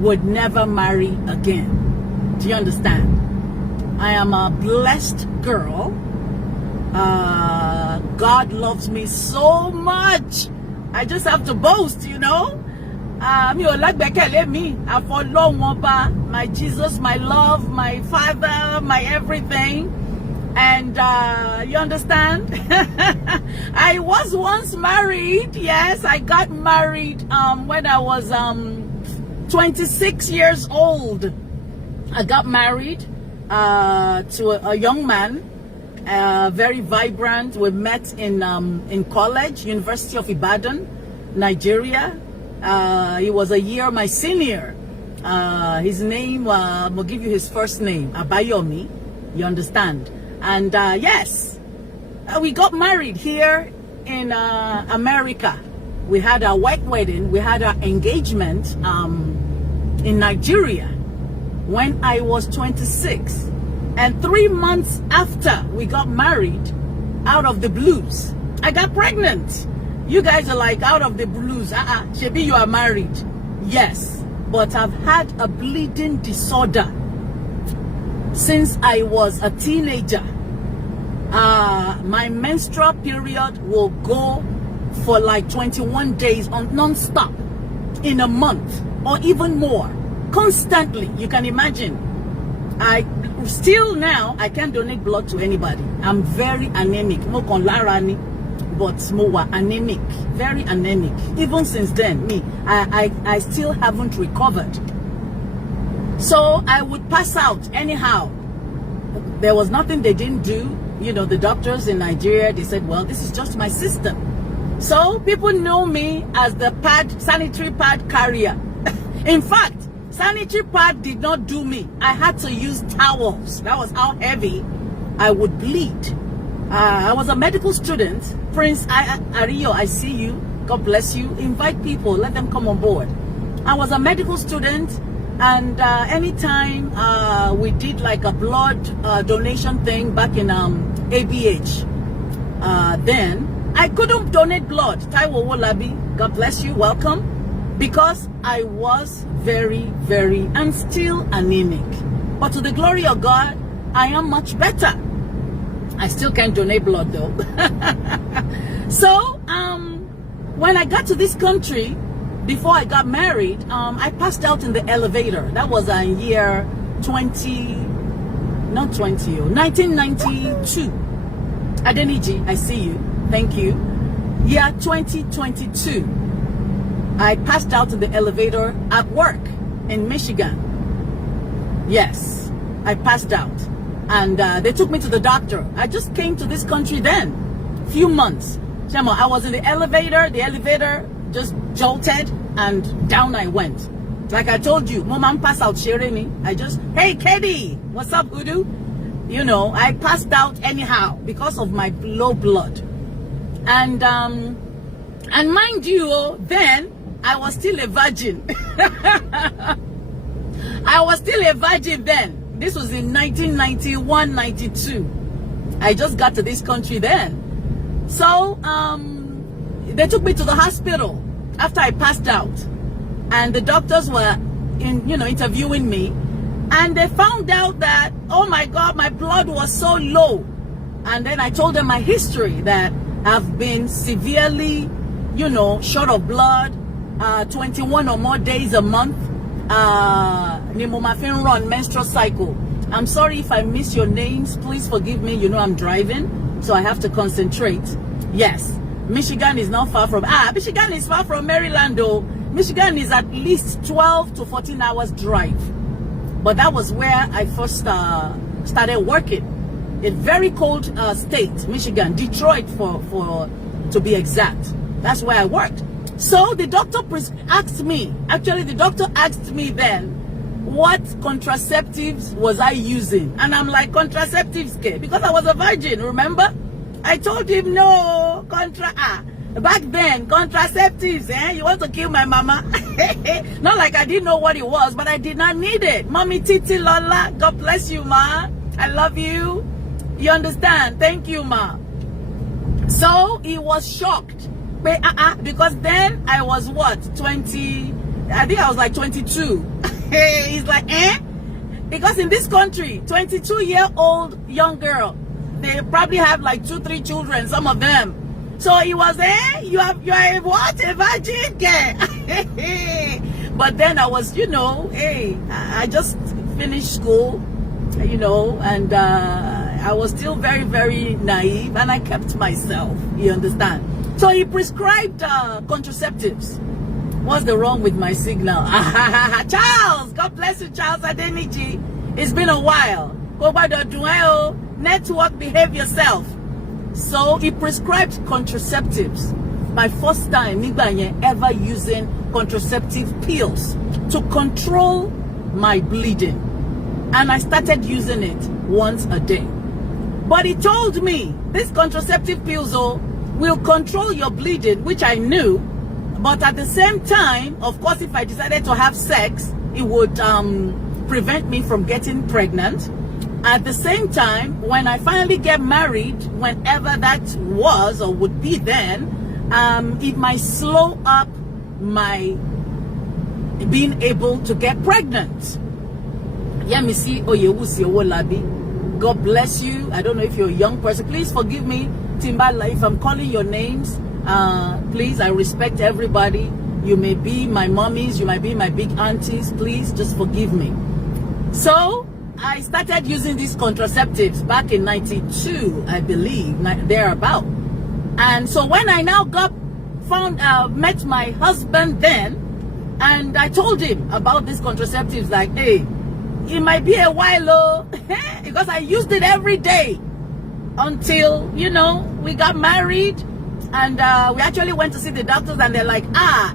would never marry again. Do you understand? I am a blessed girl. God loves me so much. I just have to boast, you know. Me my Jesus, my love, my Father, my everything. And you understand? I was once married. Yes, I got married when I was 26 years old. I got married to a young man, very vibrant. We met in college, University of Ibadan, Nigeria. He was a year my senior. His name, I'll give you his first name, Abayomi. You understand? And yes, we got married here in America. We had our white wedding. We had our engagement in Nigeria when I was 26. And 3 months after we got married, out of the blues, I got pregnant. You guys are like, out of the blues. Shebi, you are married. Yes, but I've had a bleeding disorder since I was a teenager. My menstrual period will go for like 21 days on non-stop in a month or even more, constantly. You can imagine. I still now, I can't donate blood to anybody. I'm very anemic. But more anemic, very anemic. Even since then, I still haven't recovered. So I would pass out anyhow. There was nothing they didn't do. You know, the doctors in Nigeria, they said, well, this is just my system. So people know me as the sanitary pad carrier. In fact, sanitary pad did not do me. I had to use towels. That was how heavy I would bleed. I was a medical student. Prince Ario, I see you. God bless you. Invite people. Let them come on board. I was a medical student. And anytime we did like a blood donation thing back in ABH, then I couldn't donate blood. Taiwo Wolabi, God bless you, welcome. Because I was very, very, and still anemic. But to the glory of God, I am much better. I still can't donate blood though. So, when I got to this country, before I got married, I passed out in the elevator. That was in year 1992. Adeniji, I see you. Thank you. Year 2022. I passed out in the elevator at work in Michigan. Yes, I passed out. And they took me to the doctor. I just came to this country then, few months. Shemo, I was in the elevator just jolted and down I went. Like I told you, Mom passed out sharing me. I just, hey Kemi, what's up, Udu? You know, I passed out anyhow because of my low blood. And mind you, then I was still a virgin. I was still a virgin then. This was in 1991, 92. I just got to this country then. So, they took me to the hospital after I passed out. And the doctors were, interviewing me. And they found out that, oh my God, my blood was so low. And then I told them my history, that I've been severely, short of blood, 21 or more days a month. Run menstrual cycle. I'm sorry if I miss your names. Please forgive me. I'm driving, so I have to concentrate. Yes, Michigan is not far from Michigan is far from Maryland though. Michigan is at least 12 to 14 hours drive. But that was where I first started working. A very cold state, Michigan, Detroit to be exact. That's where I worked. So the doctor asked me then, what contraceptives was I using? And I'm like, contraceptives, because I was a virgin, remember? I told him, no, back then, contraceptives, you want to kill my mama? Not like I didn't know what it was, but I did not need it. Mommy Titi Lola, God bless you, ma. I love you. You understand? Thank you, ma. So he was shocked. Because then I was what? 20, I think I was like 22. He's like, eh? Because in this country, 22-year-old young girl, they probably have like 2-3 children, some of them. So he was, you are a what? A virgin girl. But then I was, I just finished school, and I was still very, very naive, and I kept myself, you understand? So he prescribed contraceptives. What's the wrong with my signal? Charles, God bless you, Charles Adeniji. It's been a while. Go by the duo network, behave yourself. So he prescribed contraceptives. My first time ever using contraceptive pills to control my bleeding. And I started using it once a day. But he told me these contraceptive pills will control your bleeding, which I knew. But at the same time, of course, if I decided to have sex, it would prevent me from getting pregnant. At the same time, when I finally get married, whenever that was or would be then, it might slow up my being able to get pregnant. Yemisi Oyewusi Owolabi, God bless you. I don't know if you're a young person. Please forgive me, Timbala, if I'm calling your names. Please, I respect everybody. You may be my mommies, you might be my big aunties. Please just forgive me. So I started using these contraceptives back in 92, I believe, thereabout. And so when I now met my husband then, and I told him about these contraceptives, like, hey, it might be a while, because I used it every day until, we got married. And we actually went to see the doctors, and they're like,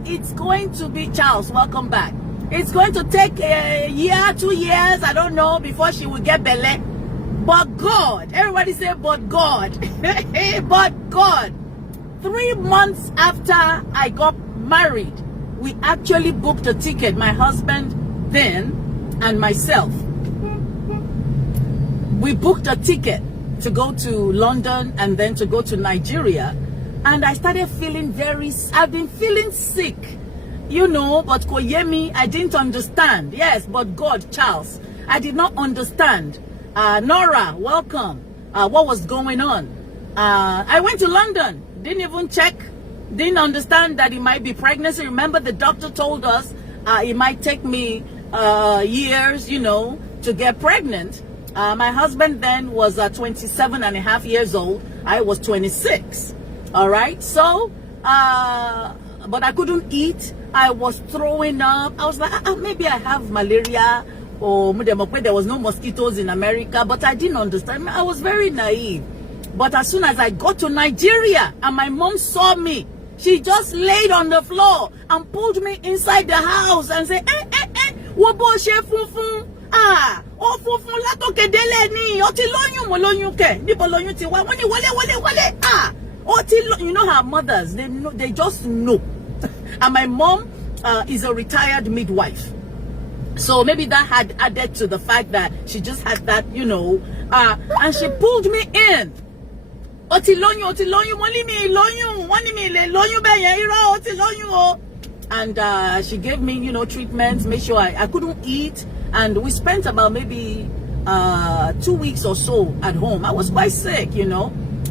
it's going to be, Charles, welcome back. It's going to take a year, 2 years, I don't know, before she will get belly. But God, everybody say, but God. But God. 3 months after I got married, we actually booked a ticket, my husband then and myself. We booked a ticket to go to London and then to go to Nigeria. And I started feeling I've been feeling sick, but Koyemi, I didn't understand. Yes, but God, Charles, I did not understand. Nora, welcome. What was going on? I went to London, didn't even check, didn't understand that it might be pregnancy. Remember, the doctor told us it might take me years, to get pregnant. My husband then was 27 and a half years old. I was 26. All right, so, but I couldn't eat. I was throwing up. I was like, maybe I have malaria, or there was no mosquitoes in America, but I didn't understand. I was very naive. But as soon as I got to Nigeria and my mom saw me, she just laid on the floor and pulled me inside the house and said, wobo she funfun, funfun latoke dele ni, oti loyun mo loyun ke, nibo loyun ti wa, woni wale, how mothers, they just know. And my mom is a retired midwife. So maybe that had added to the fact that she just had that, and she pulled me in. And she gave me, treatments, made sure I couldn't eat. And we spent about maybe 2 weeks or so at home. I was quite sick,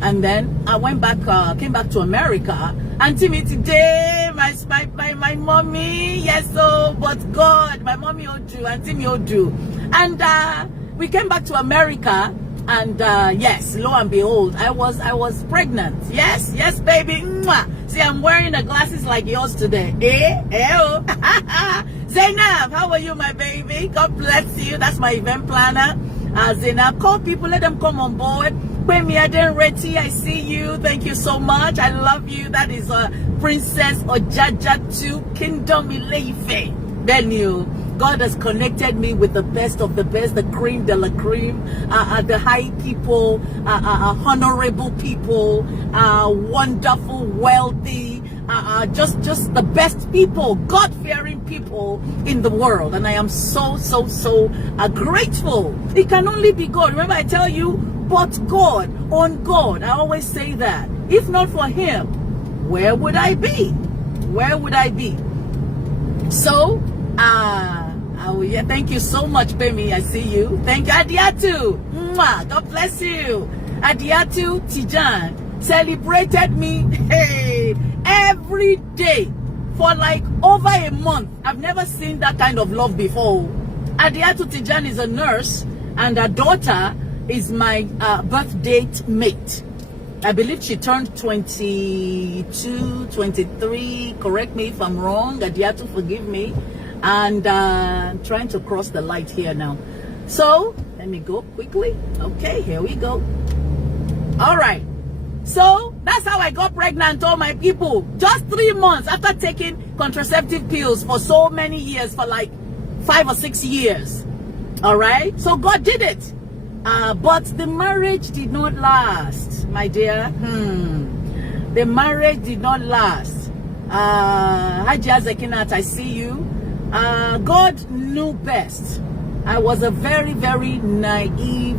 And then I went back, came back to America. And Timmy today, my mommy, yes, but God, my mommy Odu, and Timmy Odu. And we came back to America, and yes, lo and behold, I was pregnant. Yes, baby. Mwah. See, I'm wearing the glasses like yours today. Zainab, how are you, my baby? God bless you. That's my event planner. Zainab, call people, let them come on board. Kemi Adenreti, I see you. Thank you so much. I love you. That is Princess Ojaja 2 Kingdom Ileife. Then God has connected me with the best of the best, the cream de la cream, the high people, honorable people, wonderful, wealthy, just the best people, God-fearing people in the world. And I am so grateful. It can only be God. Remember, I tell you, but God, on God. I always say that. If not for Him, where would I be? Where would I be? So, Oh, yeah, thank you so much, Kemi. I see you. Thank you, Adiatu. Mwah, God bless you. Adiatu Tijan celebrated me, hey, every day for like over a month. I've never seen that kind of love before. Adiatu Tijan is a nurse, and her daughter is my birth date mate. I believe she turned 22, 23. Correct me if I'm wrong. Adiatu, forgive me. And trying to cross the light here now. So let me go quickly. Okay, here we go. All right. So that's how I got pregnant, all my people. Just 3 months after taking contraceptive pills for so many years, for like 5 or 6 years. All right. So God did it. But the marriage did not last, my dear. The marriage did not last. Hajia Zekinat, I see you. God knew best. I was a very, very naive,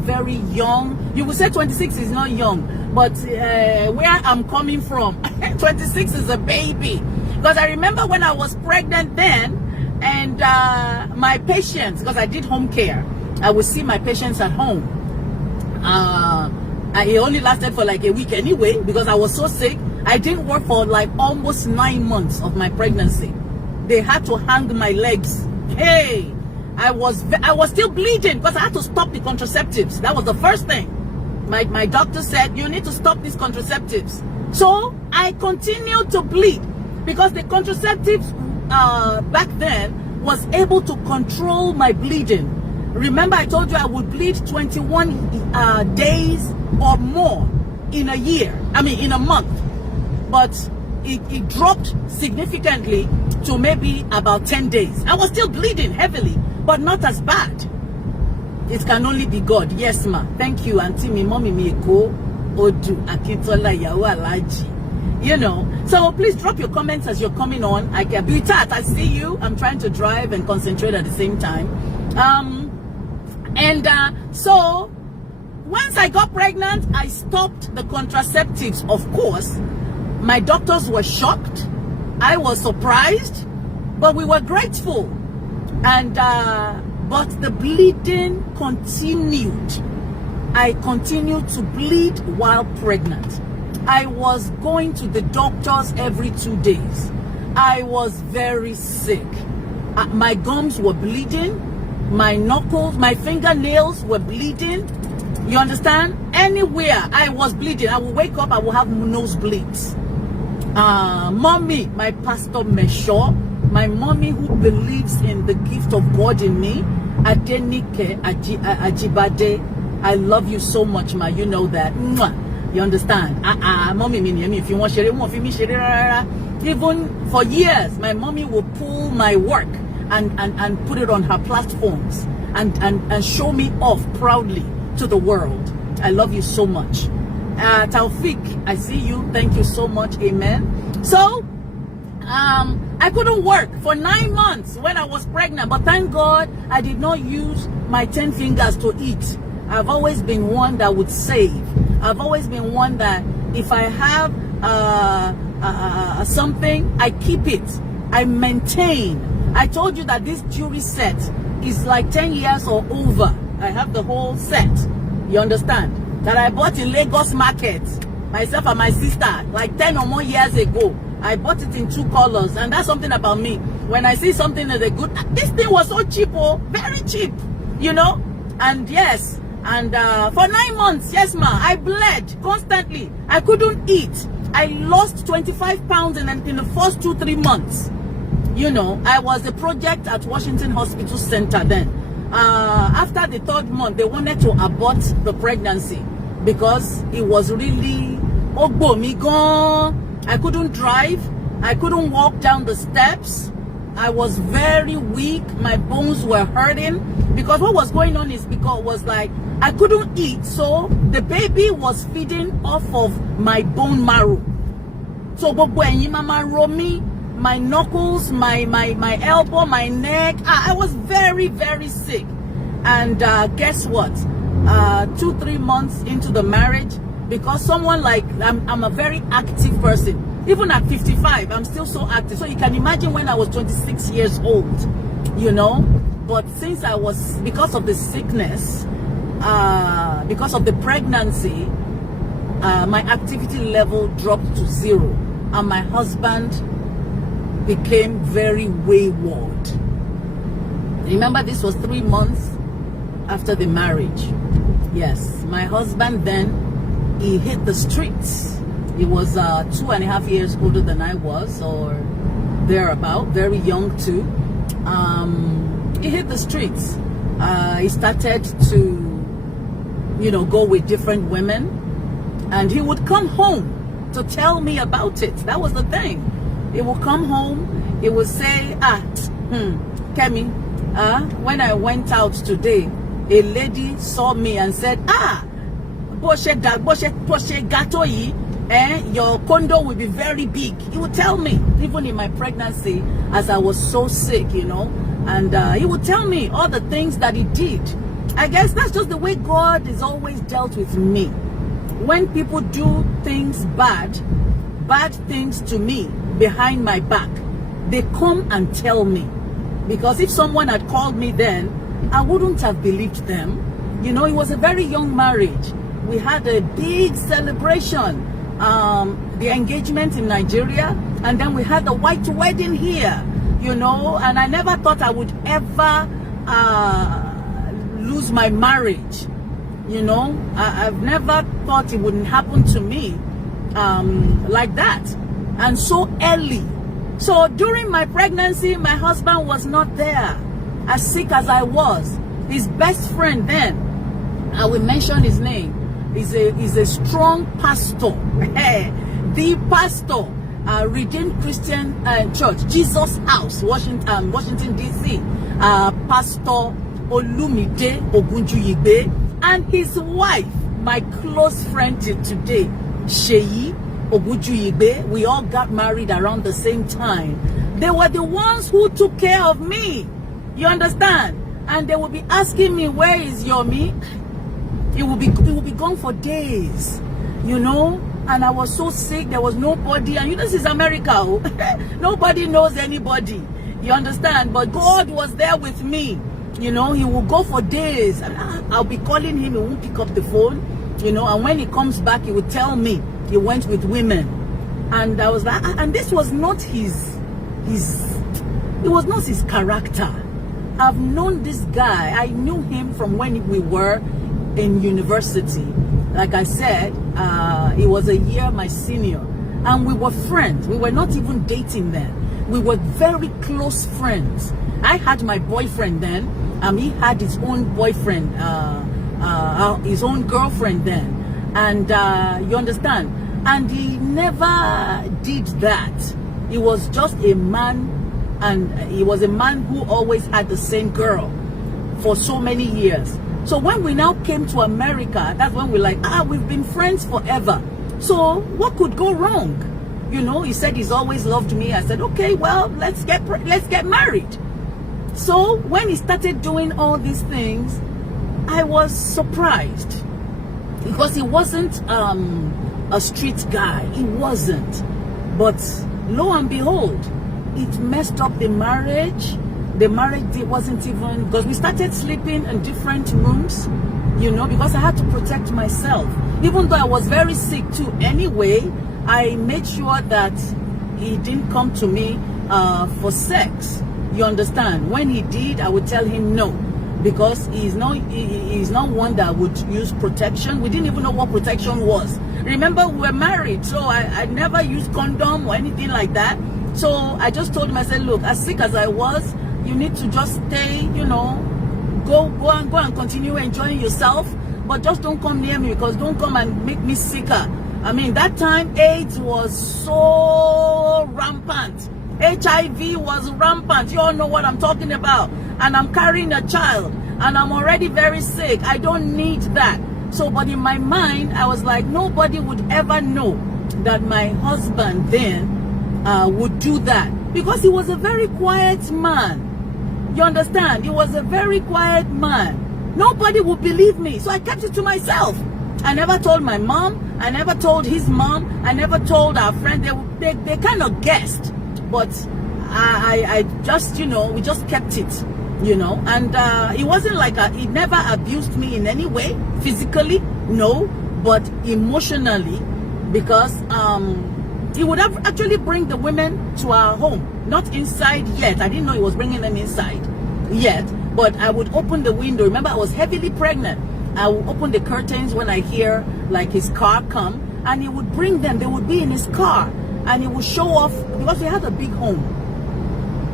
very young. You would say 26 is not young, but where I'm coming from, 26 is a baby. Because I remember when I was pregnant then, and my patients, because I did home care, I would see my patients at home. It only lasted for like a week anyway, because I was so sick. I didn't work for like almost 9 months of my pregnancy. They had to hang my legs. Hey, I was still bleeding because I had to stop the contraceptives. That was the first thing. My doctor said, you need to stop these contraceptives. So I continued to bleed because the contraceptives back then was able to control my bleeding. Remember, I told you I would bleed 21 days or more in a year. I mean, in a month. But it dropped significantly to maybe about 10 days. I was still bleeding heavily, but not as bad. It can only be God. Yes, ma. Thank you, Auntie Mi, Mommy Mi Eko, Odu, Akintola, Yahu Alaji. You know. So please drop your comments as you're coming on. I can be that. I see you. I'm trying to drive and concentrate at the same time. So once I got pregnant, I stopped the contraceptives, of course. My doctors were shocked. I was surprised, but we were grateful. And but the bleeding continued. I continued to bleed while pregnant. I was going to the doctors every 2 days. I was very sick. My gums were bleeding. My knuckles, my fingernails were bleeding. You understand? Anywhere I was bleeding, I would wake up, I would have nosebleeds. Mommy, my pastor Meshaw, my mommy who believes in the gift of God in me, Adenike Ajibade, I love you so much, ma. You know that. You understand? Mommy, if you want share, even for years, my mommy will pull my work and put it on her platforms and show me off proudly to the world. I love you so much. Taufik, I see you. Thank you so much. Amen. So, I couldn't work for 9 months when I was pregnant, but thank God I did not use my 10 fingers to eat. I've always been one that would save. I've always been one that if I have something, I keep it. I maintain. I told you that this jewelry set is like 10 years or over. I have the whole set. You understand? That I bought in Lagos market, myself and my sister, like 10 or more years ago. I bought it in 2 colors, and that's something about me. When I see something that is good, this thing was so cheap, oh, very cheap, you know. And yes, and for 9 months, yes, ma, I bled constantly. I couldn't eat. I lost 25 pounds in the first 2-3 months. You know, I was a project at Washington Hospital Center then. After the 3rd month, they wanted to abort the pregnancy because it was really I couldn't drive. I couldn't walk down the steps. I was very weak. My bones were hurting because what was going on is because it was like I couldn't eat, so the baby was feeding off of my bone marrow. So my knuckles, my elbow, my neck. I was very, very sick. And guess what? 2-3 months into the marriage, because someone like, I'm a very active person. Even at 55, I'm still so active. So you can imagine when I was 26 years old. you know. But since I was, because of the sickness, because of the pregnancy, my activity level dropped to 0, and my husband became very wayward. Remember, this was 3 months after the marriage. Yes, my husband then, he hit the streets. He was 2.5 years older than I was, or thereabout, very young too. He hit the streets. He started to, you know, go with different women, and he would come home to tell me about it. That was the thing. He would come home, he would say, Kemi, when I went out today, a lady saw me and said, your condo will be very big. He would tell me, even in my pregnancy, as I was so sick, you know, and he would tell me all the things that he did. I guess that's just the way God has always dealt with me. When people do things bad things to me behind my back, they come and tell me. Because if someone had called me then, I wouldn't have believed them. You know, it was a very young marriage. We had a big celebration, the engagement in Nigeria, and then we had the white wedding here, you know, and I never thought I would ever lose my marriage. You know, I've never thought it wouldn't happen to me like that, and so early. So during my pregnancy, my husband was not there. As sick as I was, his best friend then, I will mention his name, is a strong pastor, the pastor, Redeemed Christian Church, Jesus House, Washington DC, Pastor Olumide Ogunjuyigbe, and his wife, my close friend till today, Sheyi Ogunjuyigbe. We all got married around the same time. They were the ones who took care of me. You understand? And they will be asking me, where is Yomi? It will be gone for days, you know. And I was so sick, there was nobody. And you know, this is America. Nobody knows anybody. You understand? But God was there with me. You know, he will go for days. And I'll be calling him, he won't pick up the phone. You know, and when he comes back, he will tell me he went with women. And I was like, and this was not it was not his character. I've known this guy. I knew him from when we were in university. Like I said, he was a year my senior, and we were friends. We were not even dating then. We were very close friends. I had my boyfriend then, he had his own boyfriend, his own girlfriend then, and you understand. And he never did that. He was just a man, and he was a man who always had the same girl for so many years. So when we now came to America, that's when we're like, we've been friends forever. So what could go wrong? You know, he said he's always loved me. I said, okay, well, let's get married. So when he started doing all these things, I was surprised, because he wasn't a street guy. He wasn't. But lo and behold, it messed up the marriage. The marriage wasn't even, because we started sleeping in different rooms, you know, because I had to protect myself. Even though I was very sick too anyway, I made sure that he didn't come to me for sex. You understand? When he did, I would tell him no, because he's not one that would use protection. We didn't even know what protection was. Remember, we were married, so I never used condom or anything like that. So I just told him, I said, look, as sick as I was, you need to just stay, you know, go and continue enjoying yourself, but just don't come near me, because don't come and make me sicker. I mean, that time AIDS was so rampant. HIV was rampant. You all know what I'm talking about. And I'm carrying a child, and I'm already very sick. I don't need that. So, but in my mind, I was like, nobody would ever know that my husband then would do that, because he was a very quiet man. You understand? He was a very quiet man. Nobody would believe me, so I kept it to myself. I never told my mom. I never told his mom. I never told our friend. They kind of guessed, but I just, we just kept it, and it wasn't like he never abused me in any way, physically, no, but emotionally, because he would have actually bring the women to our home, not inside yet. I didn't know he was bringing them inside yet, but I would open the window. Remember, I was heavily pregnant. I would open the curtains when I hear like his car come, and he would bring them. They would be in his car, and he would show off, because we had a big home.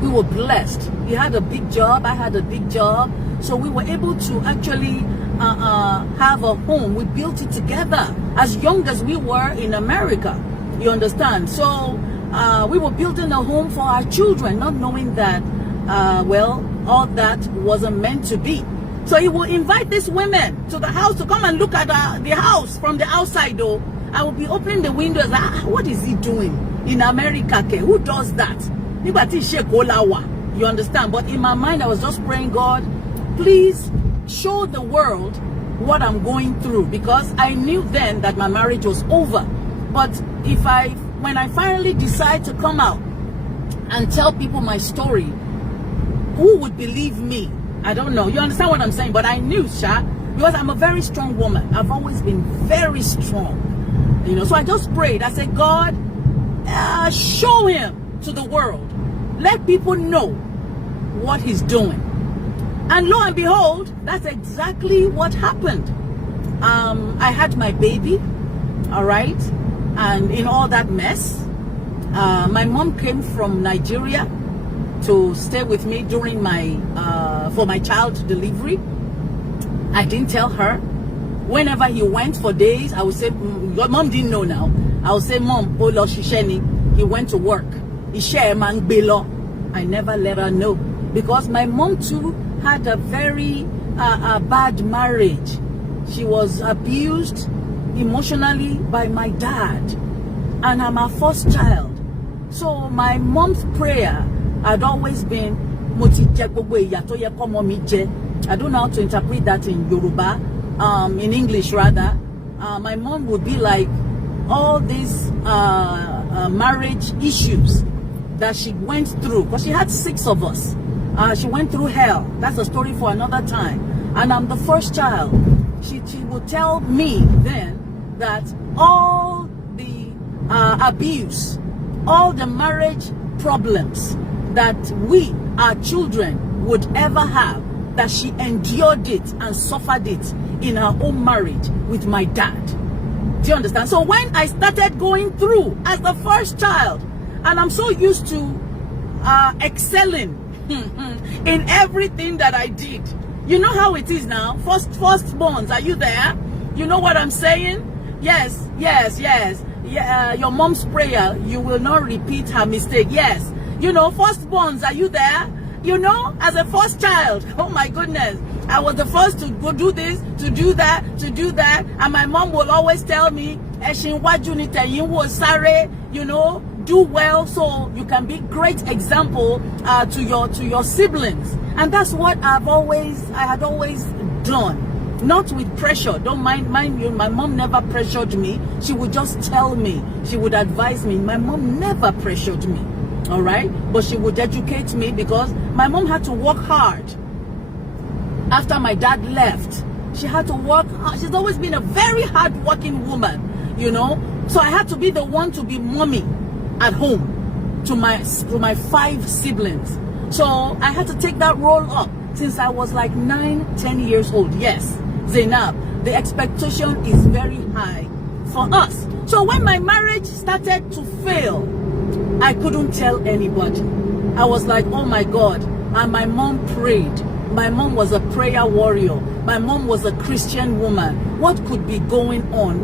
We were blessed. He had a big job. I had a big job. So we were able to actually have a home. We built it together as young as we were in America. You understand? So we were building a home for our children, not knowing that, all that wasn't meant to be. So he will invite these women to the house to come and look at the house from the outside, though. I will be opening the windows. What is he doing in America? Who does that? You understand? But in my mind, I was just praying, God, please show the world what I'm going through, because I knew then that my marriage was over. But when I finally decide to come out and tell people my story, who would believe me? I don't know. You understand what I'm saying? But I knew, Sha, because I'm a very strong woman. I've always been very strong. So I just prayed. I said, God, show him to the world. Let people know what he's doing. And lo and behold, that's exactly what happened. I had my baby, all right? And in all that mess, my mom came from Nigeria to stay with me during for my child delivery. I didn't tell her. Whenever he went for days, I would say, your mom didn't know now. I would say, Mom, Olo Shisheni, he went to work. I never let her know, because my mom too had a very bad marriage. She was abused emotionally by my dad, and I'm her first child. So my mom's prayer had always been, I don't know how to interpret that in Yoruba, in English rather. My mom would be like, all these marriage issues that she went through, because she had 6 of us. She went through hell. That's a story for another time. And I'm the first child. She would tell me then that all the abuse, all the marriage problems that we, our children, would ever have, that she endured it and suffered it in her own marriage with my dad. Do you understand? So when I started going through as the first child, and I'm so used to excelling in everything that I did. You know how it is now. Firstborns, are you there? You know what I'm saying? Yes. Yeah, your mom's prayer, you will not repeat her mistake. Yes. Firstborns, are you there? As a first child, oh my goodness, I was the first to go do this, to do that, and my mom will always tell me, do well so you can be great example to your siblings. And that's what I had always done, not with pressure. Don't mind you, my mom never pressured me. She would just tell me, she would advise me. My mom never pressured me, all right? But she would educate me, because my mom had to work hard. After my dad left, she had to work hard. She's always been a very hard-working woman, So I had to be the one to be mommy at home to my 5 siblings. So I had to take that role up since I was like 9-10 years old. Yes, Zainab, the expectation is very high for us. So when my marriage started to fail, I couldn't tell anybody. I was like, oh my God. And my mom prayed. My mom was a prayer warrior. My mom was a Christian woman. What could be going on?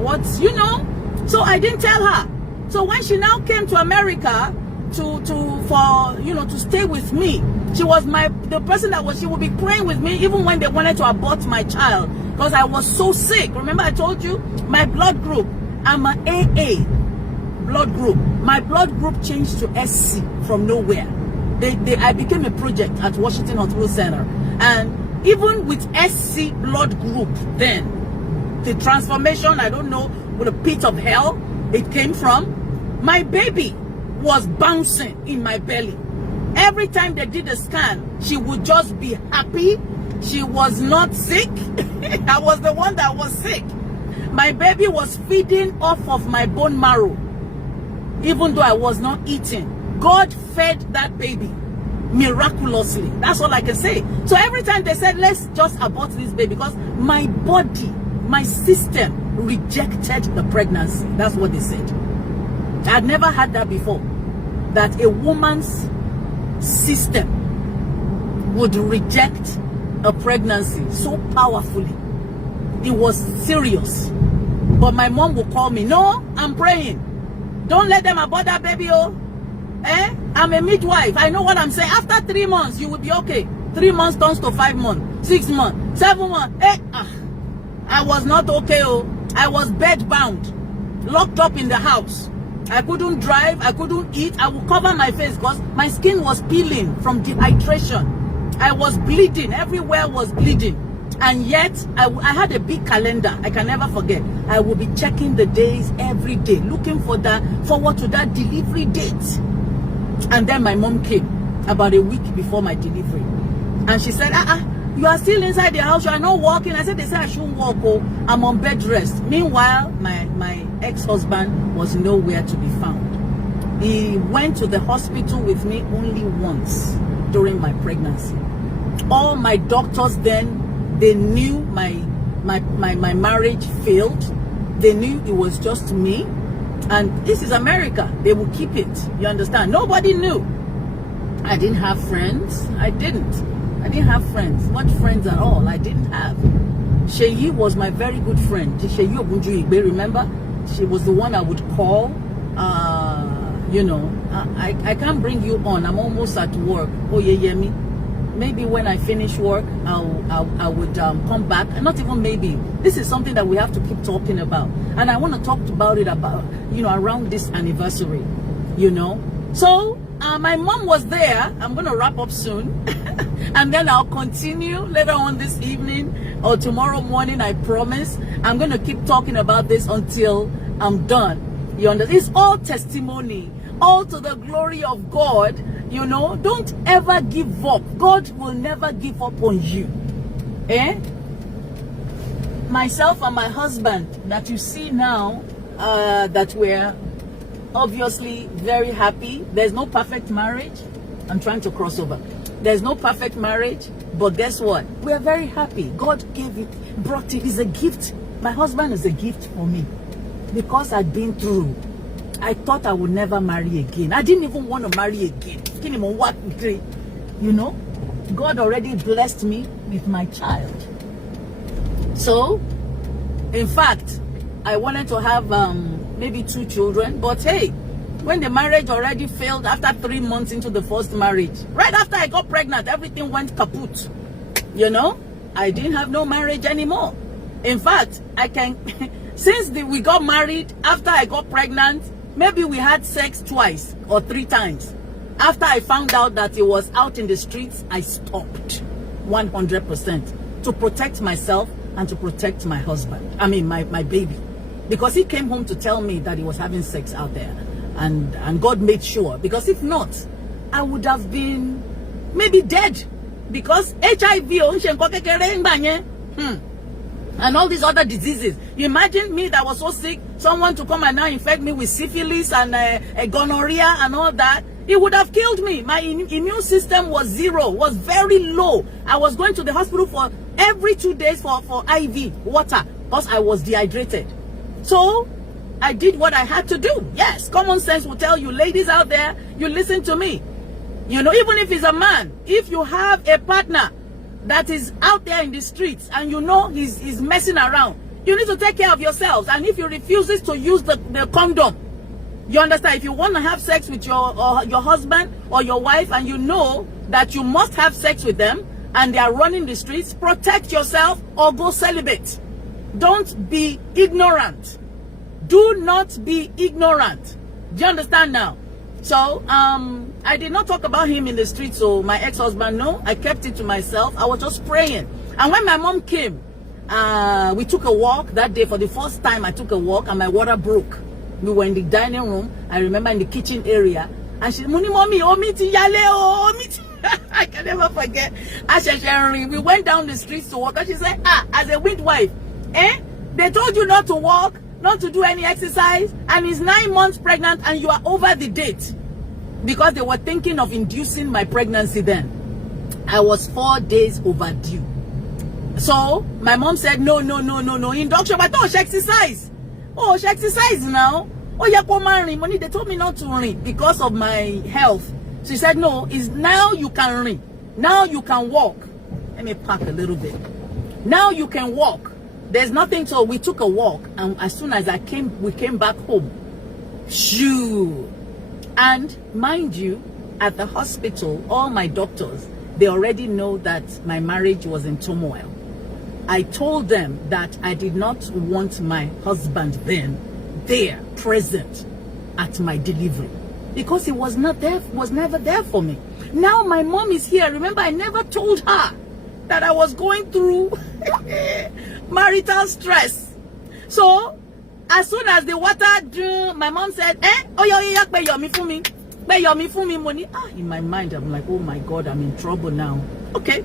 So I didn't tell her. So when she now came to America to stay with me, she was the person she would be praying with me even when they wanted to abort my child, because I was so sick. Remember I told you my blood group, I'm an AA blood group. My blood group changed to SC from nowhere. I became a project at Washington Hospital Center, and even with SC blood group, then the transformation, I don't know, with a pit of hell it came from. My baby was bouncing in my belly. Every time they did a scan, she would just be happy. She was not sick. I was the one that was sick. My baby was feeding off of my bone marrow, even though I was not eating. God fed that baby miraculously. That's all I can say. So every time they said, let's just abort this baby, because my body, my system rejected the pregnancy. That's what they said. I had never had that before, that a woman's system would reject a pregnancy so powerfully. It was serious. But my mom would call me, no, I'm praying. Don't let them abort that baby, oh. I'm a midwife. I know what I'm saying. After 3 months, you will be okay. 3 months turns to 5 months, 6 months, 7 months. I was not okay, oh. I was bed bound, locked up in the house. I couldn't drive, I couldn't eat. I would cover my face because my skin was peeling from dehydration. I was bleeding, everywhere was bleeding. And yet, I had a big calendar, I can never forget. I would be checking the days every day, looking forward to that delivery date. And then my mom came about a week before my delivery. And she said, you are still inside the house, you are not walking. I said, they said I shouldn't walk, oh, I'm on bed rest. Meanwhile, my ex-husband was nowhere to be found. He went to the hospital with me only once during my pregnancy. All my doctors then, they knew my marriage failed. They knew it was just me. And this is America. They will keep it. You understand? Nobody knew. I didn't have friends. I didn't have friends. Much friends at all. I didn't have. Sheyi was my very good friend. Sheyi Ogunju Igbe, remember? She was the one I would call. You know, I can't bring you on. I'm almost at work. Oh, Yemi. Maybe when I finish work, I would come back. And not even maybe. This is something that we have to keep talking about. And I want to talk about it around this anniversary, you know. So, my mom was there. I'm going to wrap up soon. And then I'll continue later on this evening or tomorrow morning, I promise. I'm going to keep talking about this until I'm done. You understand? It's all testimony. All to the glory of God. You know, don't ever give up. God will never give up on you. Myself and my husband that you see now, that we're obviously very happy. There's no perfect marriage. I'm trying to cross over. There's no perfect marriage, but guess what? We're very happy. God gave it, brought it. It's a gift. My husband is a gift for me because I'd been through. I thought I would never marry again. I didn't even want to marry again. You know, God already blessed me with my child. So, in fact, I wanted to have maybe 2 children, but hey, when the marriage already failed after 3 months into the first marriage, right after I got pregnant, everything went kaput. You know, I didn't have no marriage anymore. In fact, since we got married, after I got pregnant, maybe we had sex 2 or 3 times. After I found out that it was out in the streets, I stopped 100% to protect myself and to protect my husband. I mean, my baby. Because he came home to tell me that he was having sex out there. And God made sure. Because if not, I would have been maybe dead. Because HIV, and all these other diseases. You imagine me that was so sick, someone to come and now infect me with syphilis and gonorrhea and all that. It would have killed me. My immune system was 0, was very low. I was going to the hospital for every 2 days for IV water because I was dehydrated. So I did what I had to do. Yes, common sense will tell you, ladies out there, you listen to me. You know, even if he's a man, if you have a partner that is out there in the streets and you know he's messing around, you need to take care of yourselves. And if he refuses to use the condom, you understand, if you want to have sex with your husband or your wife and you know that you must have sex with them and they are running the streets, protect yourself or go celibate. Don't be ignorant. Do not be ignorant. Do you understand now? So, I did not talk about him in the street, so my ex-husband, no, I kept it to myself. I was just praying. And when my mom came, we took a walk that day. For the first time, I took a walk and my water broke. We were in the dining room. I remember in the kitchen area. And she, Muni mommy, omiti yale, omiti. I can never forget. We went down the streets to walk, and she said, as a midwife, they told you not to walk, not to do any exercise, and is 9 months pregnant, and you are over the date. Because they were thinking of inducing my pregnancy then. I was 4 days overdue. So my mom said, no, induction, but she exercise. Oh, she exercise now. Oh, yeah, money. They told me not to ring because of my health. She said, no, it's now you can ring. Now you can walk. Let me pack a little bit. Now you can walk. There's nothing, so we took a walk, and as soon as we came back home. Shoo. And mind you, at the hospital, all my doctors, they already know that my marriage was in turmoil. I told them that I did not want my husband then there, present at my delivery, because he was not there, was never there for me. Now my mom is here. Remember, I never told her that I was going through marital stress. So as soon as the water drew, my mom said, oh yeah, pay your me for me money. In my mind, I'm like, oh my God, I'm in trouble now. Okay.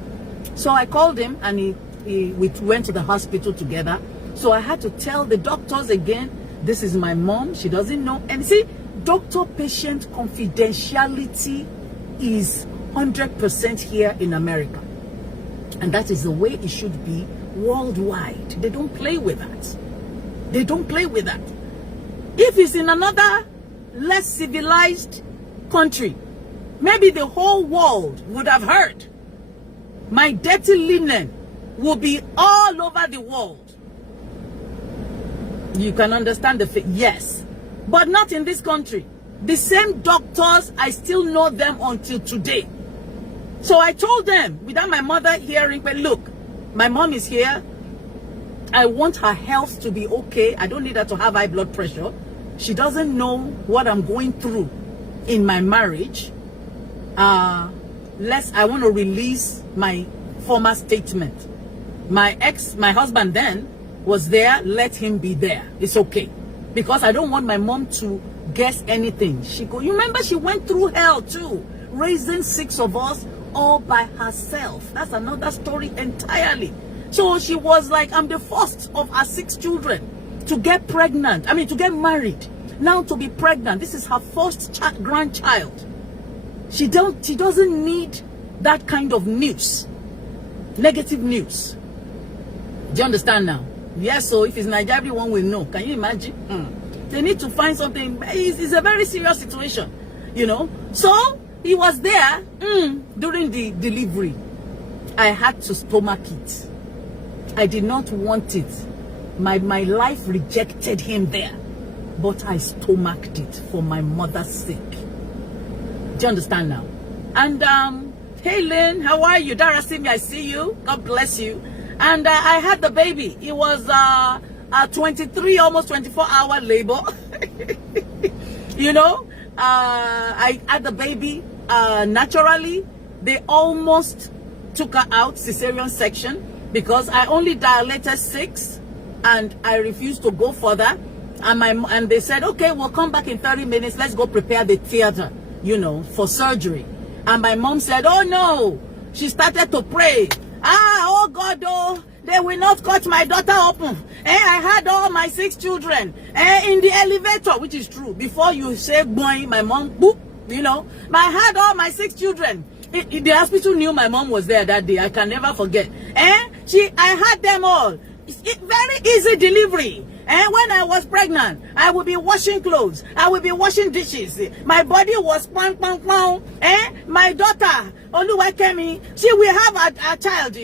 So I called him, and we went to the hospital together. So I had to tell the doctors again, this is my mom. She doesn't know. And see, doctor-patient confidentiality is 100% here in America. And that is the way it should be worldwide. They don't play with that. They don't play with that. If it's in another less civilized country, maybe the whole world would have heard. My dirty linen will be all over the world. You can understand the fact, yes. But not in this country. The same doctors, I still know them until today. So I told them, without my mother hearing, but look, my mom is here. I want her health to be okay. I don't need her to have high blood pressure. She doesn't know what I'm going through in my marriage. I want to release my former statement. My husband then was there. Let him be there. It's okay. Because I don't want my mom to guess anything. You remember she went through hell too, raising 6 of us all by herself. That's another story entirely. So she was like, I'm the first of her 6 children to get pregnant. To get married. Now to be pregnant. This is her first grandchild. She doesn't need that kind of news. Negative news. Do you understand now? Yes, so if it's Nigeria, everyone will know. Can you imagine? They need to find something. It's a very serious situation, you know. So he was there during the delivery. I had to stomach it. I did not want it. My life rejected him there. But I stomached it for my mother's sake. Do you understand now? And hey Lynn, how are you? Dara, see me, I see you. God bless you. And I had the baby. It was a 23, almost 24-hour labor. You know, I had the baby naturally. They almost took her out, cesarean section, because I only dilated 6 and I refused to go further. And they said, okay, we'll come back in 30 minutes. Let's go prepare the theater, you know, for surgery. And my mom said, oh no. She started to pray. Oh God, oh, they will not cut my daughter open. I had all my 6 children in the elevator, which is true. Before you say, boy, my mom, boop, you know, I had all my 6 children. The hospital knew my mom was there that day. I can never forget. I had them all. It's very easy delivery. And when I was pregnant, I would be washing clothes. I would be washing dishes. My body was pound. My daughter, Kemi, she will have a child.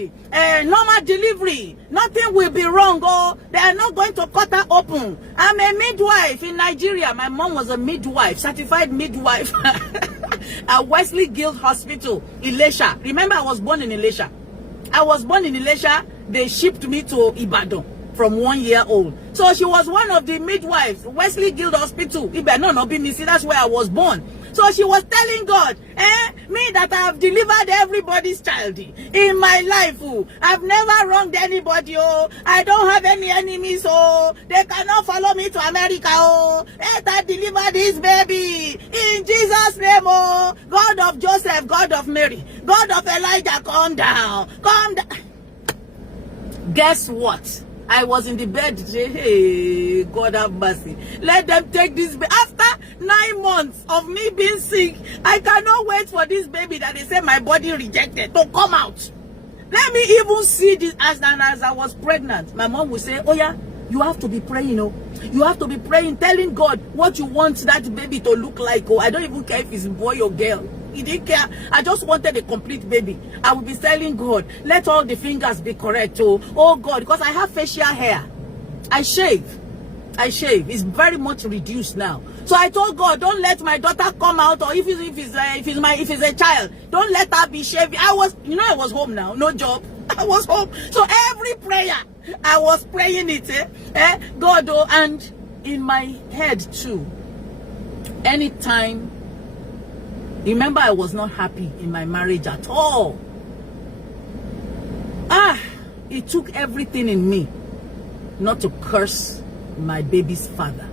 Normal delivery. Nothing will be wrong. Oh, they are not going to cut her open. I'm a midwife in Nigeria. My mom was a midwife, certified midwife at Wesley Guild Hospital, Ilesha. Remember, I was born in Ilesha. They shipped me to Ibadan from 1 year old. So she was one of the midwives, Wesley Guild Hospital. That's where I was born. So she was telling God, me that I have delivered everybody's child in my life. Oh, I've never wronged anybody. Oh, I don't have any enemies. Oh, they cannot follow me to America. Oh, I deliver this baby in Jesus' name. Oh, God of Joseph, God of Mary, God of Elijah, come down, come down. Guess what? I was in the bed. Hey, God have mercy. Let them take this baby. After 9 months of me being sick, I cannot wait for this baby that they say my body rejected to come out. Let me even see this. As I was pregnant, my mom would say, oh yeah, you have to be praying, you know. You have to be praying, telling God what you want that baby to look like. Oh, I don't even care if it's boy or girl. He didn't care. I just wanted a complete baby. I would be telling God, let all the fingers be correct. Oh God, because I have facial hair. I shave. It's very much reduced now. So I told God, don't let my daughter come out, or if it's a child, don't let her be shaved. I was home now, no job. I was home. So every prayer, I was praying it. God, and in my head too. Anytime. Remember, I was not happy in my marriage at all. It took everything in me not to curse my baby's father.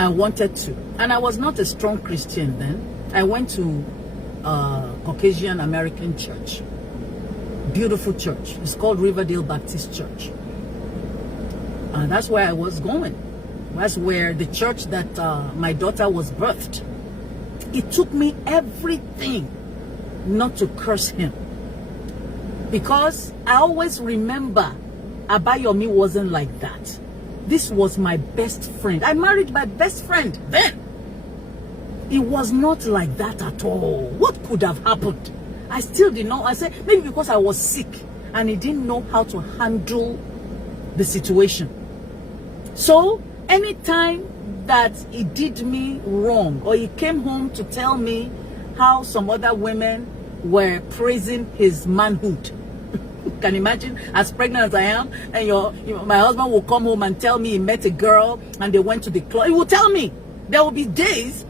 I wanted to. And I was not a strong Christian then. I went to a Caucasian American church. Beautiful church. It's called Riverdale Baptist Church. And that's where I was going. That's where the church that my daughter was birthed. It took me everything not to curse him. Because I always remember Abayomi wasn't like that. This was my best friend. I married my best friend then. It was not like that at all. What could have happened? I still didn't know. I said, maybe because I was sick and he didn't know how to handle the situation. So, anytime that he did me wrong, or he came home to tell me how some other women were praising his manhood. Can you imagine? As pregnant as I am, and my husband will come home and tell me he met a girl and they went to the club. He will tell me. There will be days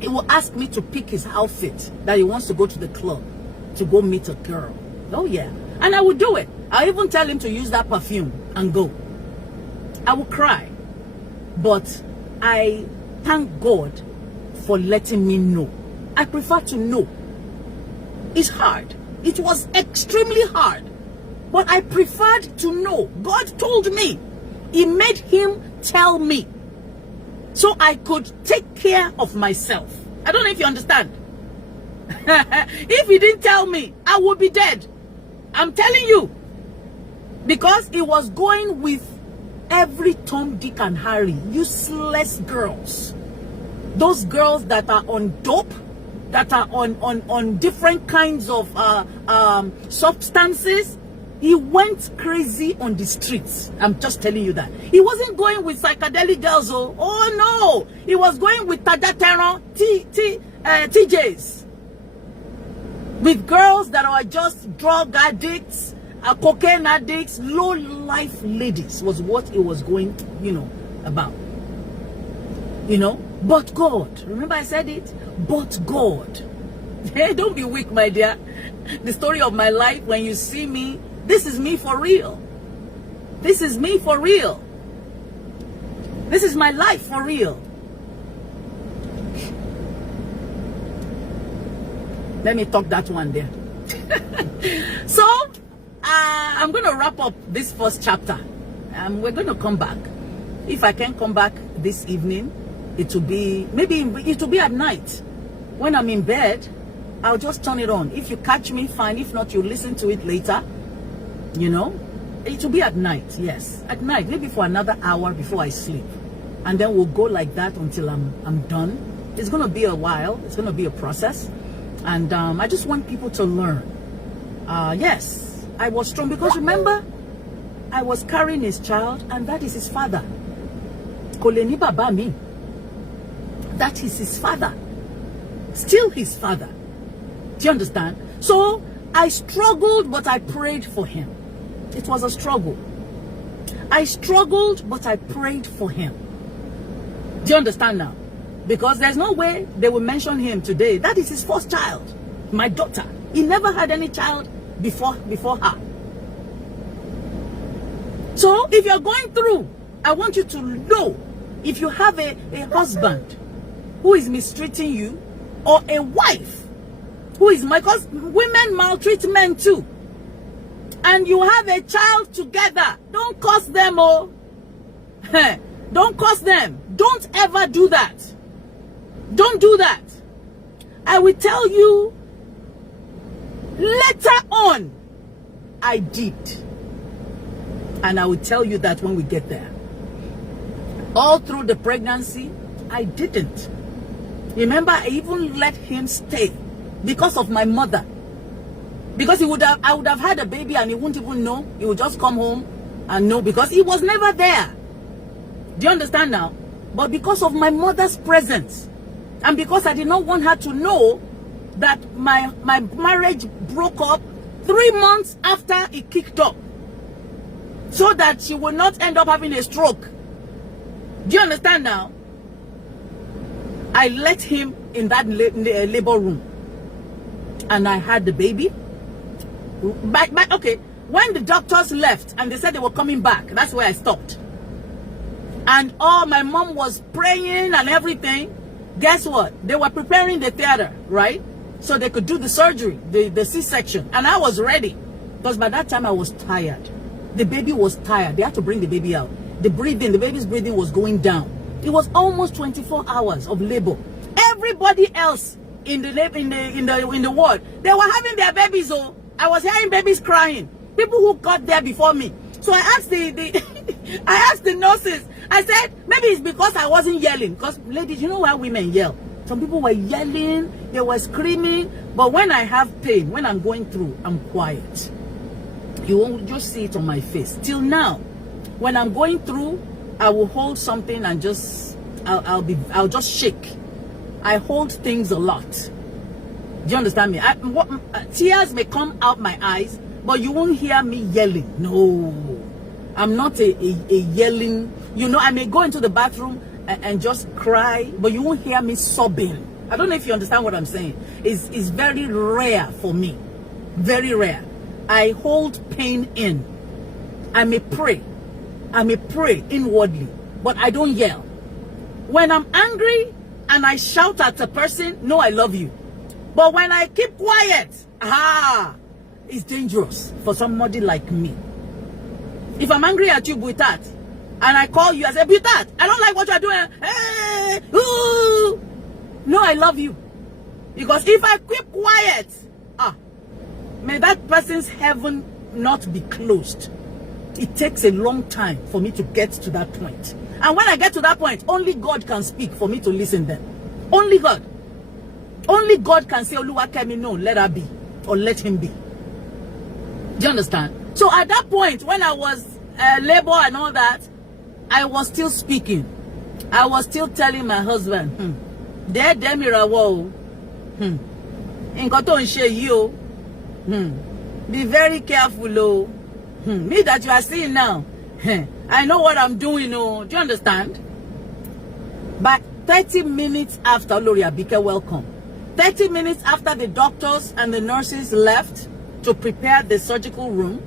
he will ask me to pick his outfit that he wants to go to the club to go meet a girl. Oh yeah. And I will do it. I'll even tell him to use that perfume and go. I will cry. But I thank God for letting me know. I prefer to know. It's hard. It was extremely hard. But I preferred to know. God told me. He made him tell me. So I could take care of myself. I don't know if you understand. If he didn't tell me, I would be dead. I'm telling you. Because he was going with every Tom, Dick, and Harry, useless girls. Those girls that are on dope, that are on different kinds of substances. He went crazy on the streets. I'm just telling you that. He wasn't going with psychedelic girls. Oh no. He was going with Tajateron, TJs. With girls that are just drug addicts, cocaine addicts, low-life ladies was what he was going, about. But God. Remember I said it? But God. Hey, don't be weak, my dear. The story of my life, when you see me, this is me for real. This is me for real. This is my life for real. Let me talk that one there. So, I'm going to wrap up this first chapter. We're going to come back. If I can come back this evening, it will be, maybe it will be at night. When I'm in bed, I'll just turn it on. If you catch me, fine. If not, you listen to it later. It will be at night, yes. At night, maybe for another hour before I sleep. And then we'll go like that until I'm done. It's going to be a while. It's going to be a process. And I just want people to learn. Yes, I was strong. Because remember, I was carrying his child, and that is his father. Koleni Baba mi. That is his father. Still his father. Do you understand? So, I struggled, but I prayed for him. It was a struggle. I struggled, but I prayed for him. Do you understand now? Because there's no way they will mention him today. That is his first child, my daughter. He never had any child before her. So if you're going through, I want you to know, if you have a husband who is mistreating you, or a wife who is, because women maltreat men too, and you have a child together, don't curse them, oh. Don't curse them. Don't ever do that. Don't do that. I will tell you later on, I did. And I will tell you that when we get there. All through the pregnancy, I didn't. Remember, I even let him stay because of my mother. Because I would have had a baby and he wouldn't even know. He would just come home and know, because he was never there. Do you understand now? But because of my mother's presence, and because I did not want her to know that my marriage broke up 3 months after it kicked off, so that she will not end up having a stroke. Do you understand now? I let him in that labor room, and I had the baby. Okay, when the doctors left and they said they were coming back, that's where I stopped. And my mom was praying and everything. Guess what? They were preparing the theater, right? So they could do the surgery, the C-section. And I was ready, because by that time I was tired. The baby was tired. They had to bring the baby out. The baby's breathing was going down. It was almost 24 hours of labor. Everybody else in the ward, they were having their babies. Oh, I was hearing babies crying. People who got there before me. So I asked I asked the nurses. I said, maybe it's because I wasn't yelling. Because ladies, you know how women yell. Some people were yelling, they were screaming. But when I have pain, when I'm going through, I'm quiet. You won't just see it on my face. Till now, when I'm going through, I will hold something and I'll just shake. I hold things a lot. Do you understand me? Tears may come out my eyes, but you won't hear me yelling. No, I'm not a yelling. You know, I may go into the bathroom and just cry, but you won't hear me sobbing. I don't know if you understand what I'm saying. It's very rare for me. Very rare. I hold pain in. I may pray inwardly, but I don't yell. When I'm angry and I shout at a person, no, I love you. But when I keep quiet, it's dangerous for somebody like me. If I'm angry at you, Buitat, and I call you, I say, Buitat, I don't like what you're doing. Hey, ooh. No, I love you. Because if I keep quiet, may that person's heaven not be closed. It takes a long time for me to get to that point. And when I get to that point, only God can speak for me to listen then. Only God. Only God can say, Oluwa Kemi, no, let her be. Or let him be. Do you understand? So at that point, when I was labor and all that, I was still speaking. I was still telling my husband, be very careful, oh. Me that you are seeing now, I know what I'm doing, oh. Do you understand? But 30 minutes after, Lori Abike, welcome. 30 minutes after the doctors and the nurses left to prepare the surgical room,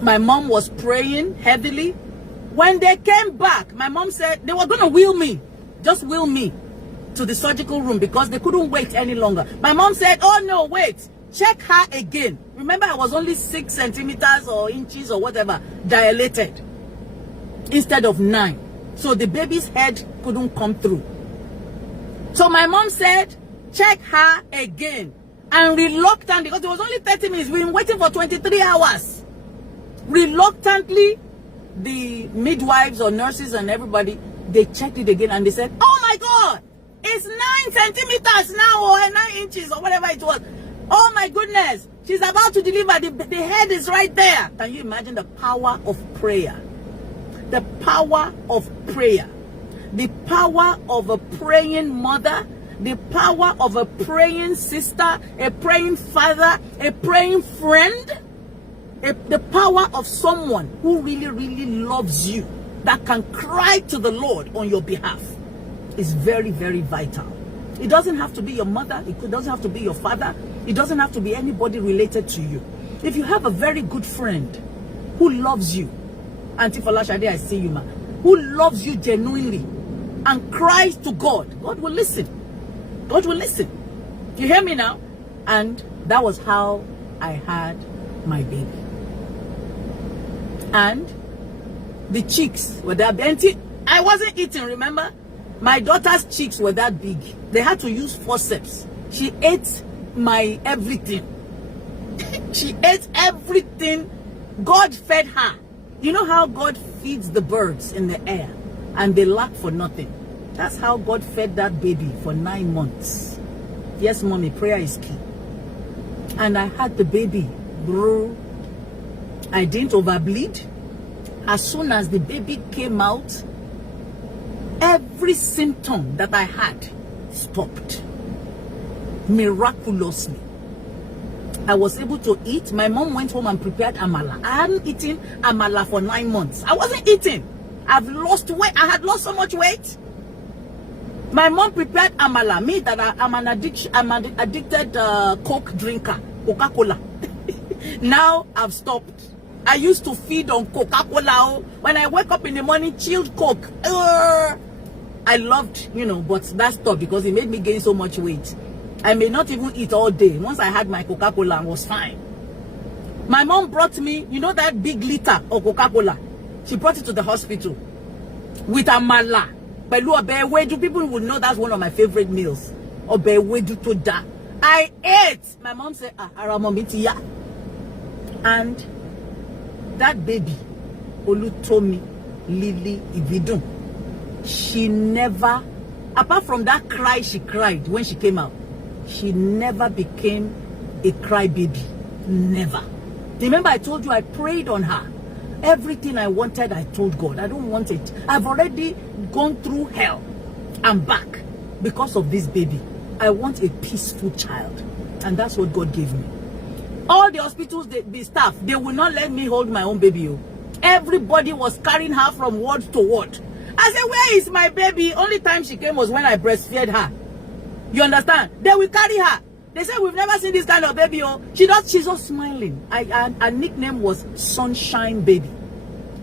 my mom was praying heavily. When they came back, my mom said they were going to wheel me, just wheel me to the surgical room because they couldn't wait any longer. My mom said, oh no, wait, check her again. Remember, I was only 6 centimeters or inches or whatever dilated instead of 9. So the baby's head couldn't come through. So my mom said, check her again. And reluctantly, because it was only 30 minutes, we've been waiting for 23 hours. Reluctantly, the midwives or nurses and everybody, they checked it again and they said, oh my God, it's 9 centimeters now or 9 inches or whatever it was. Oh my goodness, she's about to deliver. The head is right there. Can you imagine the power of prayer? The power of prayer. The power of a praying mother. The power of a praying sister, a praying father, a praying friend. The power of someone who really, really loves you, that can cry to the Lord on your behalf. is very, very vital. It doesn't have to be your mother. It doesn't have to be your father. It doesn't have to be anybody related to you. If you have a very good friend who loves you, Auntie Falashade, I see you, ma, who loves you genuinely and cries to God, God will listen. God will listen. You hear me now? And that was how I had my baby. And the cheeks were that empty. I wasn't eating, remember? My daughter's cheeks were that big. They had to use forceps. She ate my everything. She ate everything. God fed her. You know how God feeds the birds in the air and they lack for nothing? That's how God fed that baby for 9 months. Yes, mommy, prayer is key. And I had the baby, bro. I didn't overbleed. As soon as the baby came out, every symptom that I had stopped. Miraculously. I was able to eat. My mom went home and prepared amala. I hadn't eaten amala for 9 months. I wasn't eating. I've lost weight. I had lost so much weight. My mom prepared amala. Me that I'm an addicted Coke drinker, Coca-Cola. Now I've stopped. I used to feed on Coca-Cola. When I wake up in the morning, chilled Coke. I loved, but that stopped because it made me gain so much weight. I may not even eat all day. Once I had my Coca-Cola, I was fine. My mom brought me, that big liter of Coca-Cola. She brought it to the hospital with amala. People would know that's one of my favorite meals. I ate. My mom said, and that baby, Olutomi Lily Ibidun, she never, apart from that cry she cried when she came out, she never became a crybaby. Never. Remember I told you I prayed on her. Everything I wanted, I told God. I don't want it. I've already gone through hell and back because of this baby. I want a peaceful child. And that's what God gave me. All the hospitals, the staff, they will not let me hold my own baby. Everybody was carrying her from ward to ward. I said, where is my baby? Only time she came was when I breastfed her. You understand? They will carry her. They said, we've never seen this kind of baby. She's just smiling. Her nickname was Sunshine Baby.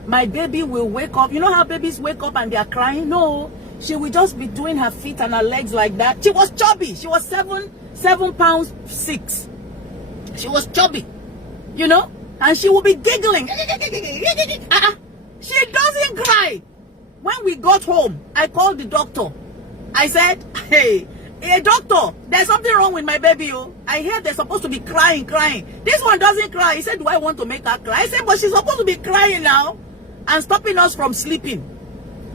My baby will wake up. You know how babies wake up and they are crying? No. She will just be doing her feet and her legs like that. She was chubby. She was 7 pounds 6. She was chubby. And she will be giggling. She doesn't cry. When we got home, I called the doctor. I said, hey, doctor, there's something wrong with my baby. I hear they're supposed to be crying. This one doesn't cry. He said, do I want to make her cry? I said, but she's supposed to be crying now and stopping us from sleeping.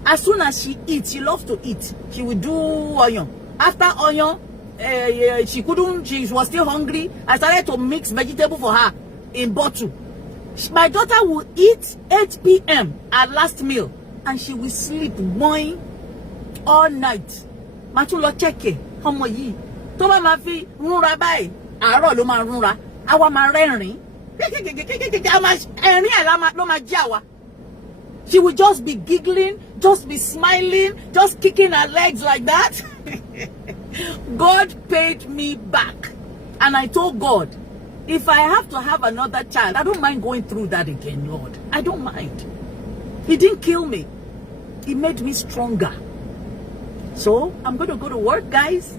As soon as she eats, she loves to eat. She will do onion. After onion, she was still hungry. I started to mix vegetable for her in bottle. My daughter will eat 8 p.m. her last meal and she will sleep boing all night. Matulo cheke ọmọ yìí tó bá máa fi rúnra báyìí àárọ̀ ló máa rúnra àwa máa rẹ́rìn ẹ̀rín ẹ̀ ló máa jẹ́ àwa. She will just be giggling, just be smiling, just kicking her legs like that. God paid me back. And I told God, if I have to have another child, I don't mind going through that again, Lord. I don't mind. He didn't kill me. He made me stronger. So, I'm going to go to work, guys.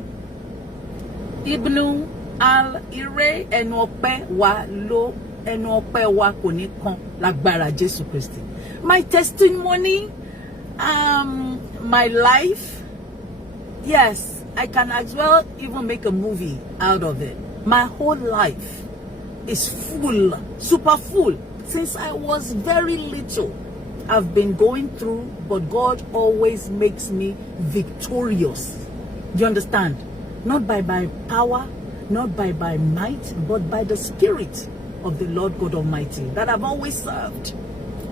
Ibnu al-ire enope wa lo enope wa konikan lagbara Jesu Christi. My testimony, my life, yes, I can as well even make a movie out of it. My whole life is full, super full. Since I was very little, I've been going through, but God always makes me victorious. Do you understand? Not by my power, not by my might, but by the Spirit of the Lord God Almighty that I've always served.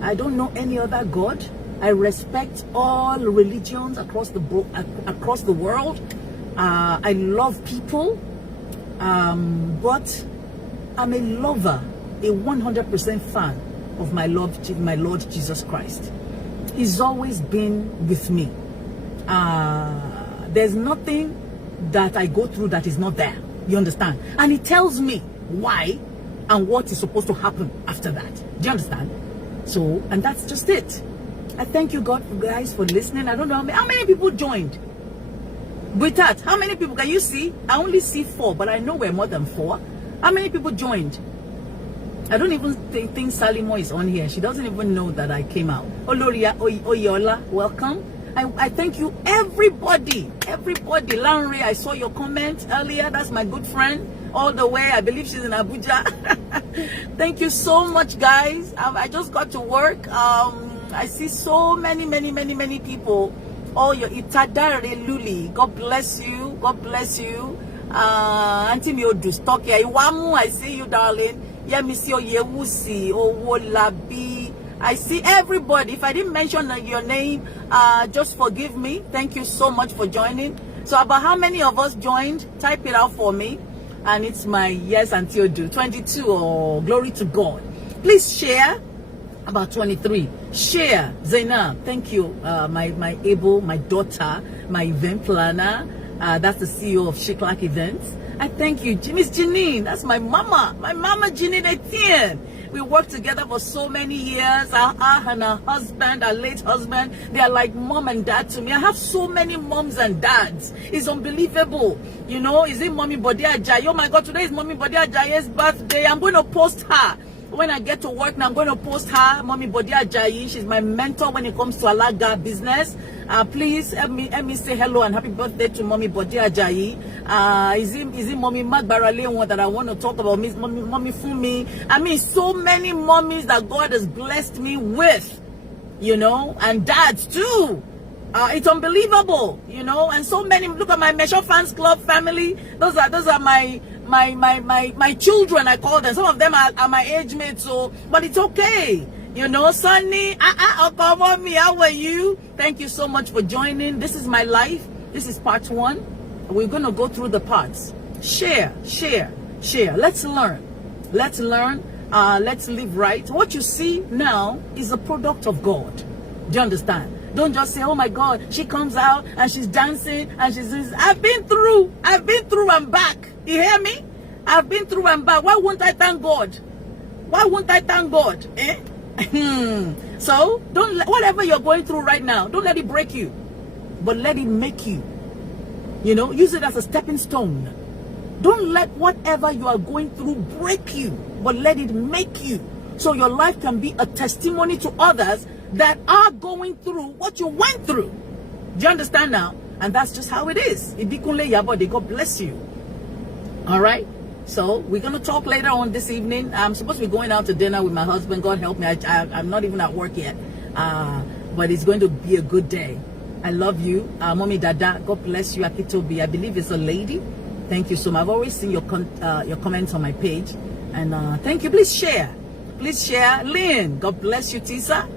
I don't know any other God. I respect all religions across the world. I love people, but I'm a lover, a 100% fan of my Lord Jesus Christ. He's always been with me. there's nothing that I go through that is not there. You understand? And it tells me why and what is supposed to happen after that. Do you understand? So, and that's just it. I thank you, guys, for listening. I don't know how many people joined. With that, how many people can you see? I only see 4, but I know we're more than 4. How many people joined? I don't even think Salimo is on here. She doesn't even know that I came out. Oloria Oyola, welcome. I thank you, everybody. Lanre, I saw your comment earlier. That's my good friend. All the way, I believe she's in Abuja. Thank you so much, guys. I just got to work. I see so many people. Oh, your Itadare Luli. God bless you. God bless you. Auntie Miodu stock here. Iwamu, I see you, darling. Yemisio Yewusi. Owolabi. I see everybody. If I didn't mention your name, just forgive me. Thank you so much for joining. So about how many of us joined? Type it out for me. And it's my yes until do 22. Oh, glory to God. Please share. About 23. Share. Zainab, thank you. My Able, my daughter, my event planner. That's the CEO of Shiklak Events. I thank you. Miss Janine, that's my mama. My mama Janine Etienne. We worked together for so many years. Her and her husband, her late husband, they are like mom and dad to me. I have so many moms and dads. It's unbelievable. You know, is it Mommy Bode Ajayi? Oh my God, today is Mommy Bode Ajayi's birthday. I'm going to post her. When I get to work now, I'm going to post her, Mommy Bode Ajayi. She's my mentor when it comes to Alaga business. Please help me say hello and happy birthday to Mommy Bode Ajayi. Is it Mommy Magbarale one that I want to talk about? Mommy Fumi. I mean, so many mommies that God has blessed me with, you know, and dads too. It's unbelievable, you know, and so many. Look at my Mesho Fans Club family. Those are my children, I call them. Some of them are my age mates, so but it's okay. You know, Sunny, come on me, how are you? Thank you so much for joining. This is my life. This is part 1. We're gonna go through the parts. Share. Let's learn. Let's live right. What you see now is a product of God. Do you understand? Don't just say, oh my God, she comes out and she's dancing and she's I've been through and back. You hear me? I've been through and back. Why won't I thank God? Eh? So whatever you're going through right now, don't let it break you, but let it make you. You know, use it as a stepping stone. Don't let whatever you are going through break you, but let it make you. So your life can be a testimony to others that are going through what you went through. Do you understand now? And that's just how it is. God bless you. All right. So we're going to talk later on this evening. I'm supposed to be going out to dinner with my husband. God help me. I'm not even at work yet. But it's going to be a good day. I love you. Mommy Dada, God bless you. Akitobi, I believe it's a lady. Thank you so much. I've always seen your comments on my page. And thank you. Please share. Lynn, God bless you, Tisa.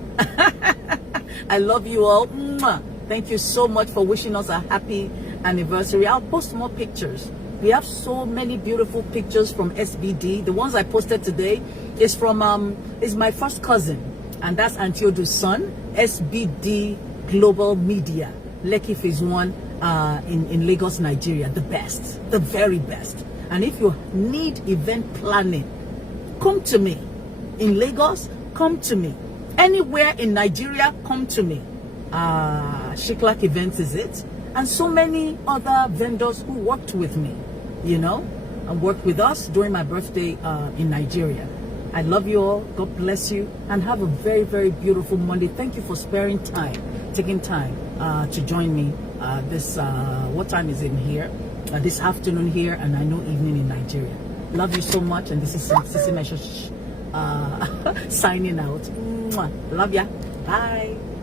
I love you all. Mwah. Thank you so much for wishing us a happy anniversary. I'll post more pictures. We have so many beautiful pictures from SBD. The ones I posted today is from is my first cousin, and that's Antiodu's son, SBD Global Media, Lekki Phase 1 in Lagos, Nigeria. The best, the very best. And if you need event planning, come to me. In Lagos, come to me. Anywhere in Nigeria, come to me. Shiklak Events is it. And so many other vendors who worked with me, you know, and worked with us during my birthday in Nigeria. I love you all. God bless you. And have a very, very beautiful Monday. Thank you for taking time to join me this, what time is it here? This afternoon here, and I know evening in Nigeria. Love you so much. And this is Sisi Mesho signing out. Mwah. Love ya. Bye.